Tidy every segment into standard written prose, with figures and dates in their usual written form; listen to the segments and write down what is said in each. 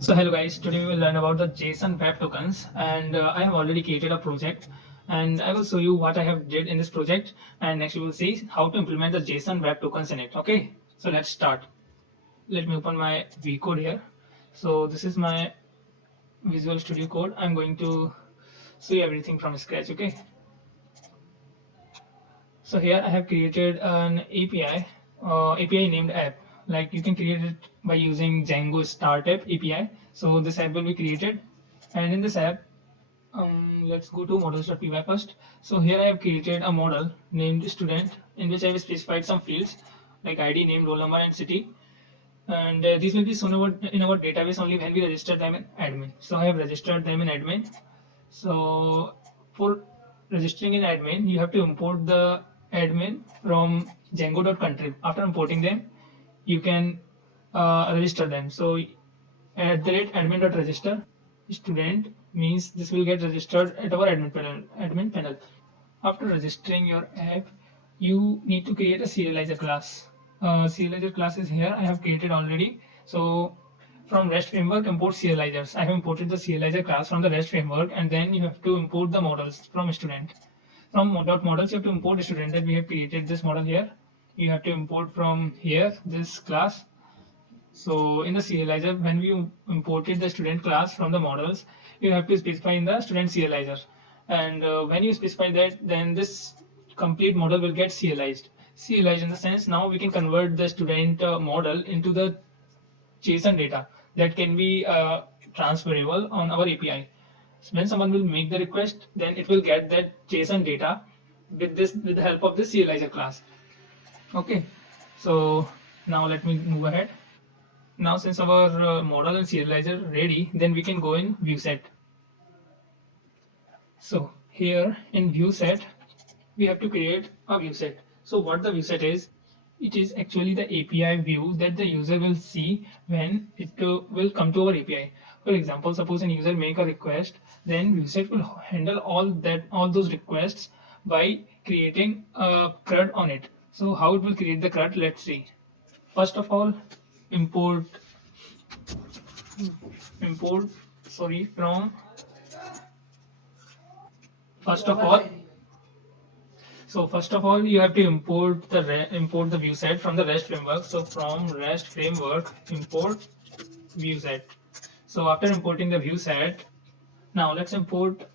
So hello guys, today we will learn about the JSON Web Tokens, and I have already created a project, and I will show you what I have did in this project, and next we will see how to implement the JSON Web Tokens in it. Okay, so let's start. Let me open my VCode here. So this is my Visual Studio Code. I'm going to show you everything from scratch. Okay, so here I have created an API named app. Like you can create it by using Django Startup API. So this app will be created, and in this app, let's go to models.py first. So here I have created a model named student in which I have specified some fields like ID, name, roll number, and city. And these will be shown in our database only when we register them in admin. So I have registered them in admin. So for registering in admin, you have to import the admin from Django.contrib. After importing them, you can register them. So at the rate admin.register student means this will get registered at our admin panel. After registering your app, you need to create a serializer class. Serializer class is here. I have created already. So from REST framework, import serializers. I have imported the serializer class from the REST framework, and then you have to import the models from student. From .models, you have to import student. That we have created this model here. You have to import from here this class. So in the serializer, when we imported the student class from the models, you have to specify in the student serializer. And when you specify that, then this complete model will get serialized. Serialized in the sense now we can convert the student model into the JSON data that can be transferable on our API. So when someone will make the request, then it will get that JSON data with the help of the serializer class. Okay, so now let me move ahead. Now since our model and serializer ready, then we can go in view set. So here in view set, we have to create a view set. So what the view set is, it is actually the API view that the user will see when it will come to our API. For example, suppose an user make a request, then view set will handle all those requests by creating a CRUD on it. So how it will create the CRUD, let's see. First of all, import import sorry from first of all first of all you have to import the view set from the REST framework. So from REST framework import view set. So after importing the view set, now let's import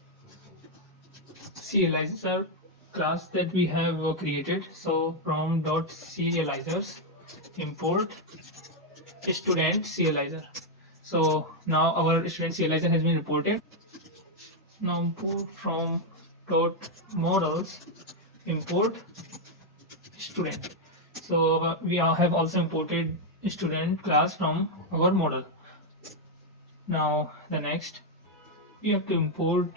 serializer class that we have created. So from .serializers import student serializer. So now our student serializer has been imported. Now import from .models import student. So we have also imported student class from our model. Now the next, we have to import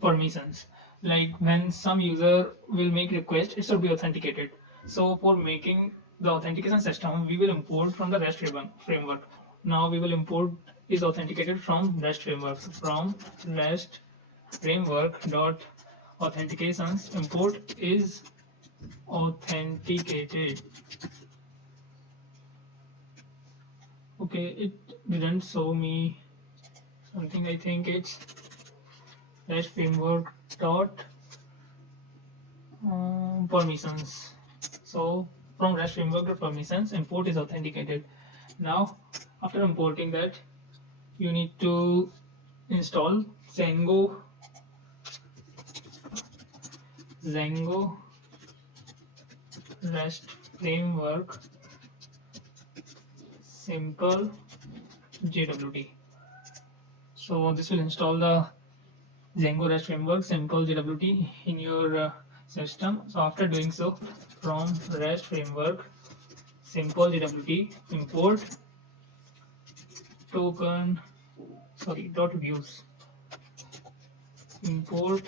permissions. Like when some user will make request, it should be authenticated. So for making the authentication system, we will import from the REST framework. Now we will import is authenticated from REST framework. So from REST framework dot authentications import is authenticated. Okay, it didn't show me something. I think it's REST framework dot permissions. So from REST framework dot permissions import is authenticated. Now after importing that, you need to install Django REST framework simple JWT. So this will install the Django REST framework simple JWT in your system. So after doing so, from REST framework simple JWT import token dot views, import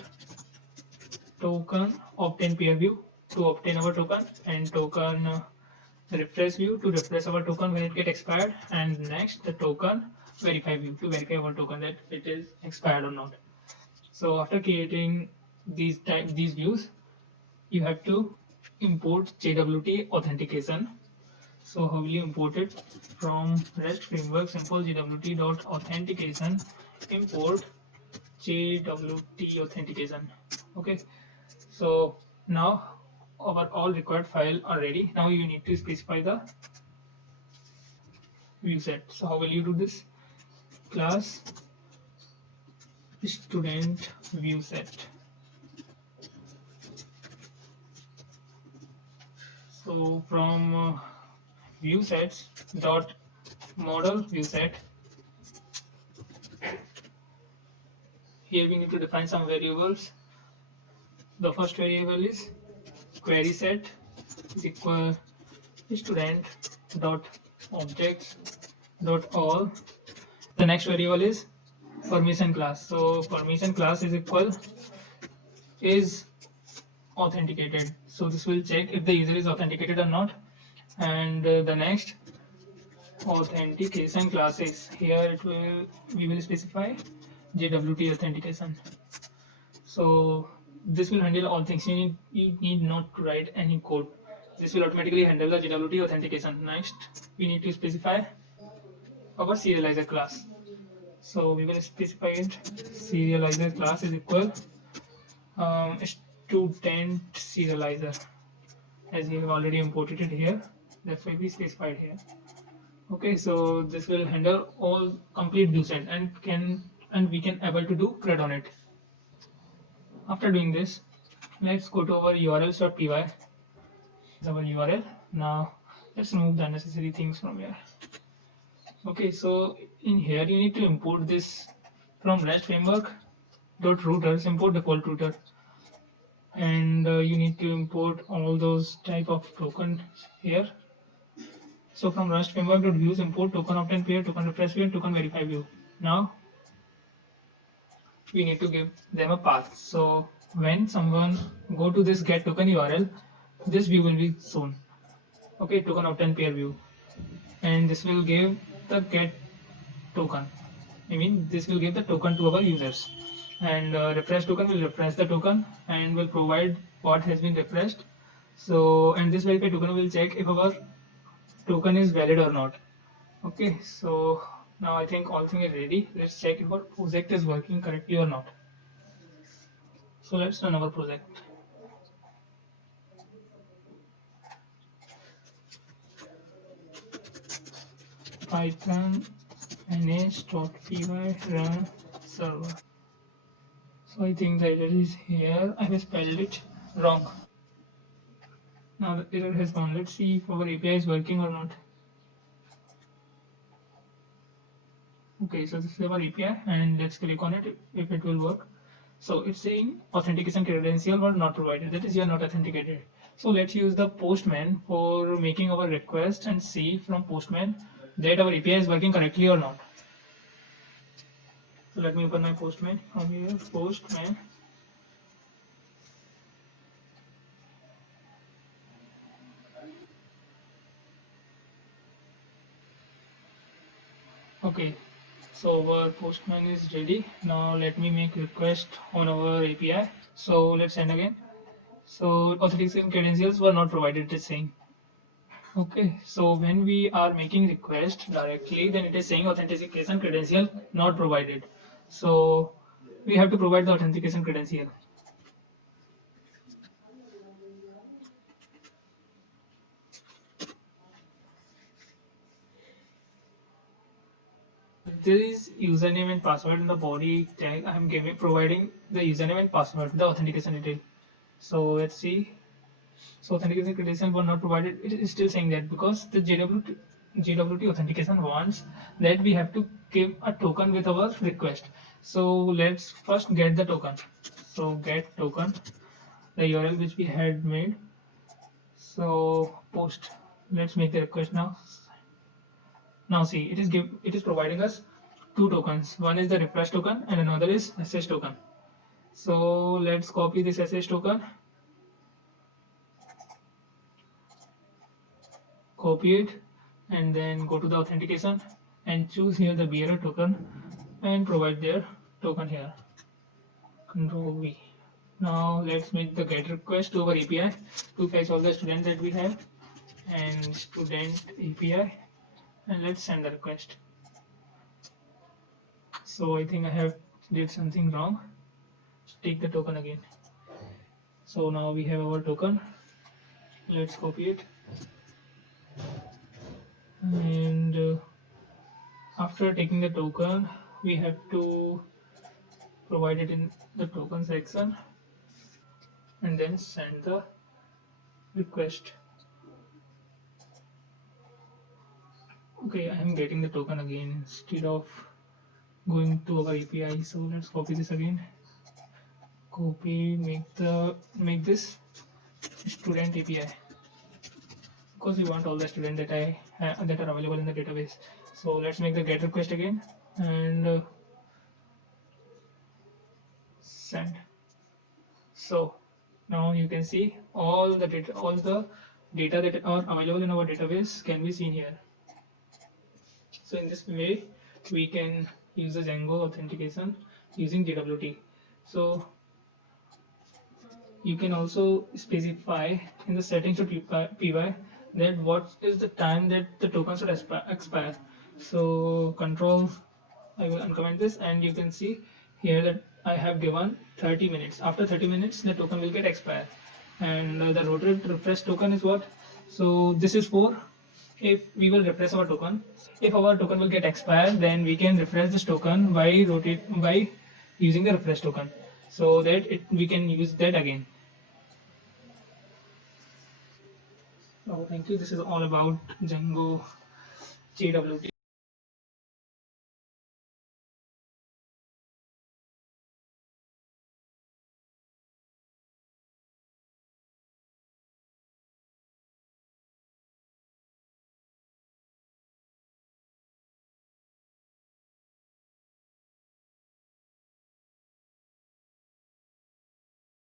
token obtain peer view to obtain our token, and token refresh view to refresh our token when it get expired, and next the token verify view to verify our token that it is expired or not. So after creating these views, you have to import JWT authentication. So how will you import it? From REST framework simple jwt.authentication import jwt authentication. Okay, so now our all required file are ready. Now you need to specify the view set. So how will you do this? Class student view set. So from view sets dot model view set, here we need to define some variables. The first variable is query set is equal student dot objects dot all. The next variable is permission class. So permission class is equal is authenticated. So this will check if the user is authenticated or not. And the next authentication classes, here we will specify JWT authentication. So this will handle all things. You need not to write any code. This will automatically handle the JWT authentication. Next, we need to specify our serializer class. So we will specify it. Serializer class is equal student serializer, as we have already imported it here. That's why we specified here. Okay, so this will handle all complete view set and we can able to do CRUD on it. After doing this, let's go to our urls.py. Our URL. Now let's remove the unnecessary things from here. Okay, so in here you need to import this from REST framework .routers, import default router, and you need to import all those type of tokens here. So from REST framework .views import token obtain pair, token refresh view, and token verify view. Now we need to give them a path. So when someone go to this get token URL, this view will be shown. Okay, token obtain pair view, and this will give the get token. I mean, this will give the token to our users, and refresh token will refresh the token and will provide what has been refreshed. So, and this verify token will check if our token is valid or not. Okay, so now I think all thing is ready. Let's check if our project is working correctly or not. So let's run our project. Python nh.py run server. So I think the error is here. I have spelled it wrong. Now the error has gone. Let's see if our API is working or not. Okay, so this is our API, and let's click on it if it will work. So it's saying authentication credential were not provided. That is, you are not authenticated. So let's use the Postman for making our request and see from Postman that our API is working correctly or not. So let me open my Postman from here. Postman. Okay, so our Postman is ready. Now let me make request on our API. So let's send again. So authentication credentials were not provided, it is saying. Okay, so when we are making request directly, then it is saying authentication credential not provided. So we have to provide the authentication credential. There is username and password in the body tag. I am providing the username and password, the authentication detail. So let's see. So authentication credentials were not provided. It is still saying that because the JWT authentication wants that we have to give a token with our request. So let's first get the token. So get token, the URL which we had made. So post. Let's make the request now. Now see, it is providing us two tokens. One is the refresh token and another is SH token. So let's copy this SH token. Copy it and then go to the authentication and choose here the bearer token and provide their token here. Control V. Now let's make the get request to our API to fetch all the students that we have. and student API, and let's send the request. So I think I have did something wrong. Take the token again. So now we have our token. Let's copy it, and after taking the token, we have to provide it in the token section and then send the request. Okay, I am getting the token again instead of going to our API. So let's copy this again. Copy, make this student API, because we want all the student that that are available in the database. So let's make the get request again and send. So now you can see all the data that are available in our database can be seen here. So in this way, we can use the Django authentication using JWT. So you can also specify in the settings of py that what is the time that the token should expire. So control, I will uncomment this, and you can see here that I have given 30 minutes. After 30 minutes, the token will get expired. And the rotate refresh token is what? So this is for if we will refresh our token. If our token will get expired, then we can refresh this token by using the refresh token, so that we can use that again. Oh, thank you. This is all about Django JWT.